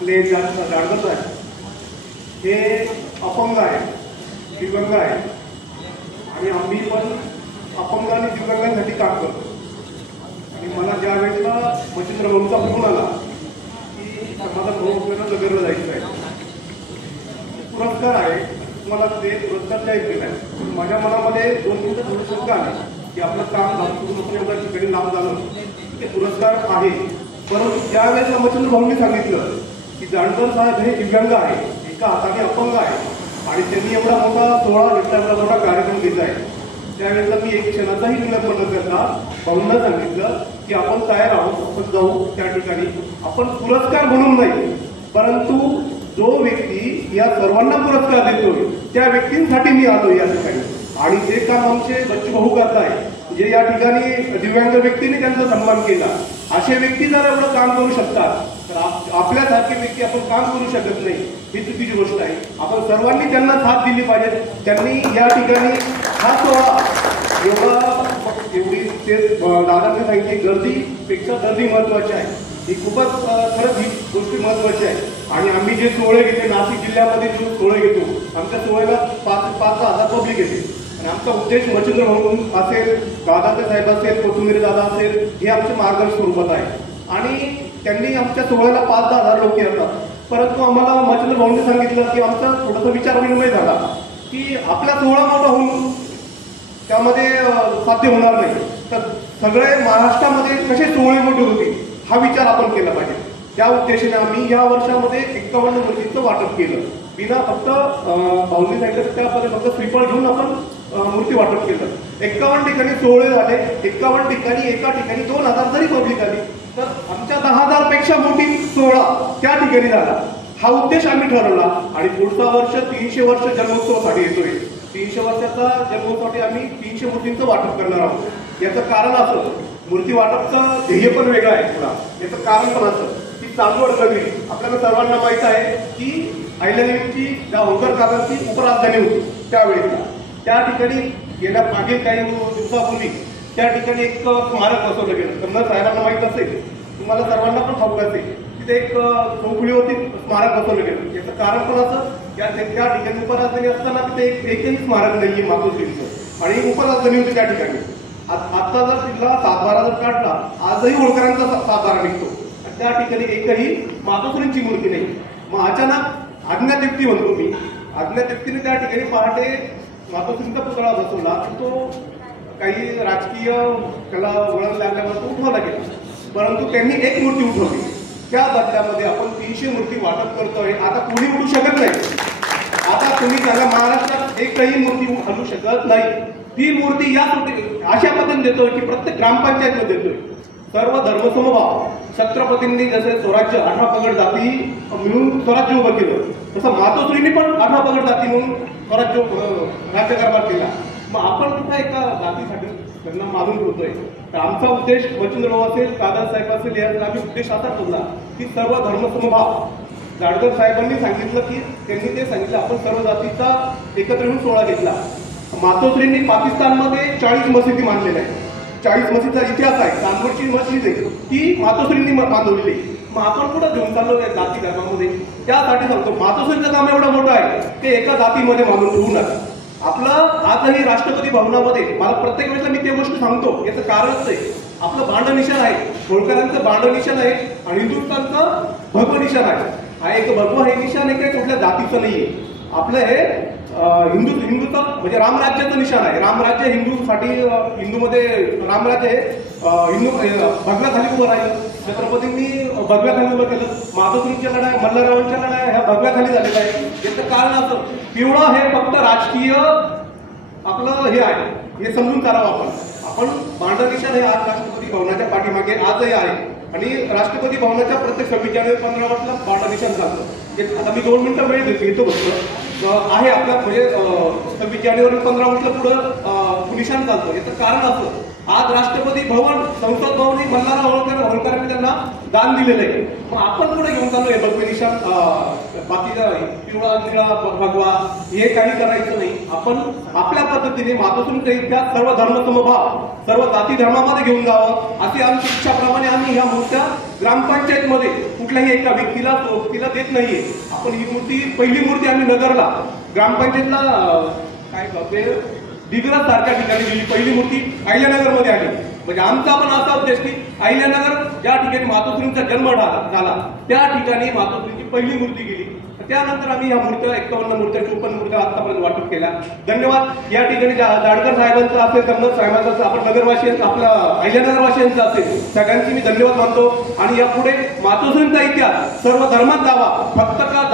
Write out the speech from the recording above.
आपले जाणवत आहे हे अपंग आहे, दिव्यांग आहे आणि आम्ही पण अपंग आणि दिव्यांगांसाठी काम करतो. आणि मला ज्या वेळेला मच्छिंद्र भाऊंचा फोन आला की माझा भाऊ आपल्याला नगरला जायचं आहे, पुरस्कार आहे, तुम्हाला ते पुरस्कार द्यायचे नाही. माझ्या मनामध्ये दोन मिनिटं थोडं शंका आली की आपलं काम आपण एवढ्या ठिकाणी लांब झालं, ते पुरस्कार आहे. परंतु ज्या वेळेला मच्छिंद्र भाऊंनी सांगितलं की जाणकर साहेब हे दिव्यांग आहे, एका हाताने अपंग आहे आणि त्यांनी एवढा मोठा सोहळा घेतला, एवढा मोठा कार्यक्रम घेतला आहे, त्यावेळेला मी एक क्षणाचाही विलंब न करता भाऊंना सांगितलं की आपण तयार आहोत, आपण जाऊ त्या ठिकाणी. आपण पुरस्कार म्हणून नाही, परंतु जो व्यक्ती या सर्वांना पुरस्कार देतोय त्या व्यक्तींसाठी मी आलो या ठिकाणी. आणि जे काम आमचे बच्चू भाऊ करताय, जे या ठिकाणी दिव्यांग व्यक्तीने त्यांचा सन्मान केला, असे व्यक्ती जर एवढं काम करू शकतात तर आपल्यासारखे व्यक्ती आपण काम करू शकत नाही, ही चुकीची गोष्ट आहे. आपण सर्वांनी त्यांना साथ दिली पाहिजे. त्यांनी या ठिकाणी हा सोहळा एवढी ते दादांनी सांगितली गर्दीपेक्षा दर्दी महत्वाची आहे. ही खूपच खरंच ही गोष्टी महत्वाची आहे. आणि आम्ही जे सोहळे घेतो, नाशिक जिल्ह्यामध्ये जो सोहळे घेतो, आमच्या सोहळ्याला 5,000 पब्लिक येते. आणि आमचा उद्देश मच्छिंद्र भाऊ असेल, दादाचे साहेब असेल, कोथिंबीर दादा असेल, हे आमचे मार्गदर्शक स्वरूपात आहे. आणि त्यांनी आमच्या सोहळ्याला 5,000 लोक येतात. परंतु आम्हाला मच्छिंद्र भाऊंनी सांगितलं की आमचा थोडासा विचार विनिमय झाला की आपला सोहळा मोठा होऊन त्यामध्ये साध्य होणार नाही, तर सगळे महाराष्ट्रामध्ये कसे सोहळे मोठे होतील हा विचार आपण केला पाहिजे. त्या उद्देशाने आम्ही या वर्षामध्ये 51 मूर्तीचं वाटप केलं. बिना फक्त भाऊंनी सांगितलं त्यापर्यंत फक्त श्रीफळ घेऊन आपण मूर्ती वाटप केलं. 51 ठिकाणी सोहळे झाले. 51 ठिकाणी एका ठिकाणी 2,000 जरी पब्लिक आली तर आमच्या 10,000 पेक्षा मोठी सोहळा त्या ठिकाणी झाला. हा उद्देश आम्ही ठरवला. आणि पुढचा वर्ष 300 वर्ष जन्मोत्सवासाठी येतोय. 300 वर्षाचा जन्मोत्सवासाठी आम्ही 300 मूर्तींचं वाटप करणार आहोत. याचं कारण असं, मूर्ती वाटपचं ध्येय पण वेगळं आहे थोडा. याचं कारण पण असं की चांदवड गगरी आपल्याला सर्वांना माहित आहे की अहिल्यादेवीची त्या होळकर काकांची उपराजधानी होती त्यावेळेला. त्या ठिकाणी गेल्या मागील काही दिवसापूर्वी त्या ठिकाणी एक स्मारक बसवलं गेलं. तर साहेबांना माहीत असेल, तुम्हाला सर्वांना पण ठाऊक असेल, तिथे एक चौफुलीवरती स्मारक बसवलं गेलं. याचं कारण पण असं त्या ठिकाणी उपराजधानी असताना तिथे एकही स्मारक नाहीये मातोश्रींचं, आणि उपराजधानी होती त्या ठिकाणी. आता जर तिथला 7-12 जर काढला, आजही होळकरांचा 7-12 निघतो, आणि त्या ठिकाणी एकही मातोश्रींची मूर्ती नाही. मग अचानक अज्ञातयुक्ती म्हणतो मी, अज्ञातयुक्तीने त्या ठिकाणी पहाटे मातोश्रींचा पुतळा बसवला. तो काही राजकीय त्याला वळण लागल्यावर तो उठवला गेला. परंतु त्यांनी एक मूर्ती उठवली. त्या बदल्यामध्ये आपण 300 मूर्ती वाटप करतोय. आता कोणी उठू शकत नाही. आता तुम्ही सांगा, महाराष्ट्रात एकही मूर्ती हलू शकत नाही. ती मूर्ती या अशा पद्धतीने देतोय की प्रत्येक ग्रामपंचायतीमध्ये देतोय. सर्व धर्मसमभाव छत्रपतींनी जसे स्वराज्य 18 पगड जाती मिळून स्वराज्य उभं केलं, तसं मातोश्रींनी पण 18 पगड जाती म्हणून स्वराज्य राज्यकारभार केला. मग आपण कुठं एका जातीसाठी त्यांना मानून ठेवतोय. तर आमचा उद्देश मच्छिंद्रभाऊ असेल, दादासाहेब असेल, याचा आम्ही उद्देश असा ठेवला की सर्व धर्मसमभाव. जाडगर साहेबांनी सांगितलं की त्यांनी ते सांगितलं आपण सर्व जातीचा एकत्र येऊन सोहळा घेतला. मातोश्रींनी पाकिस्तानमध्ये 40 मशिदी मानलेल्या आहेत. 40 मशिदीचा इतिहास आहे. चांदवडची मशीद आहे ती मातोश्रींनी बांधवलेली. मग आपण कुठं घेऊन चाललो या जाती धर्मामध्ये? त्यासाठी सांगतो, मातोश्रींचं काम एवढं मोठं आहे ते एका जातीमध्ये मानून ठेवू नका. आपलं आजही राष्ट्रपती भवनामध्ये मला प्रत्येक वेळेला मी ते गोष्ट सांगतो, याचं कारणच आहे. आपलं बांड निशाण आहे, होळकरांचं बांड निशाण आहे, आणि हिंदुस्थानचं भगव निशाण आहे. हा एक भगव हे निशाण आहे, काही कुठल्या जातीचं नाहीये. आपलं हे हिंदूचं म्हणजे रामराज्याचं निशाण आहे. रामराज्य हिंदूसाठी, हिंदूमध्ये रामराज्य हे हिंदू भगव्याखाली उभं राहिलं. छत्रपतींनी भगव्याखाली उभं केलं. मातोश्रींच्या लढाया, मल्हाररावांच्या लढाया ह्या भगव्याखाली झालेल्या आहे. याचं कारण असं, पिवळं हे फक्त राजकीय आपलं हे आहे, हे समजून करावं आपण. बांड निशाण हे आज राष्ट्रपती भवनाच्या पाठीमागे आजही आहे. आणि राष्ट्रपती भवनाच्या प्रत्येक 26 जानेवारी 15 ऑगस्टला बांड निशाण चालतं. आता मी 2 मिनिटं वेळ घेतो बसतो आहे आपल्या, म्हणजे 26 जानेवारी 15 ऑगस्टला पुढं निशाण चालतं. याचं कारण असं, आज राष्ट्रपती भवन, संसद भवन ही मल्हारराव होळकरांनी त्यांना दान दिलेलं आहे. मग आपण पुढे घेऊन चाललोय बघ बाकीचा पिवळा निळा भगवा हे काही करायचं नाही. आपण आपल्या पद्धतीने मातोश्रींचा इतिहास सर्व धर्म समभाव सर्व जाती धर्मामध्ये घेऊन जावं अशी आमची इच्छाप्रमाणे आम्ही ह्या मूर्त्या ग्रामपंचायतमध्ये कुठल्याही एका व्यक्तीला देत नाहीये. आपण ही मूर्ती पहिली मूर्ती आम्ही नगरला ग्रामपंचायतला काय दिग्रज सारख्या ठिकाणी दिली. पहिली मूर्ती अहिल्यानगरमध्ये आली. म्हणजे आमचा पण असा उद्देश की अहिल्यानगर ज्या ठिकाणी मातोश्रींचा जन्म झाला त्या ठिकाणी मातोश्रींची पहिली मूर्ती गेली. त्यानंतर आम्ही ह्या मूर्त्या 51 मूर्त्या 54 मूर्त्या आतापर्यंत वाटप केल्या. धन्यवाद. या ठिकाणी जाडकर साहेबांचं असेल कन्नड साहेबांचं आपण नगरवासियांचं आपल्या अहिल्यानगरवासियांचं असेल सगळ्यांची मी धन्यवाद मानतो. आणि यापुढे मातोश्रींचा इतिहास सर्व धर्मात जावा. फक्त का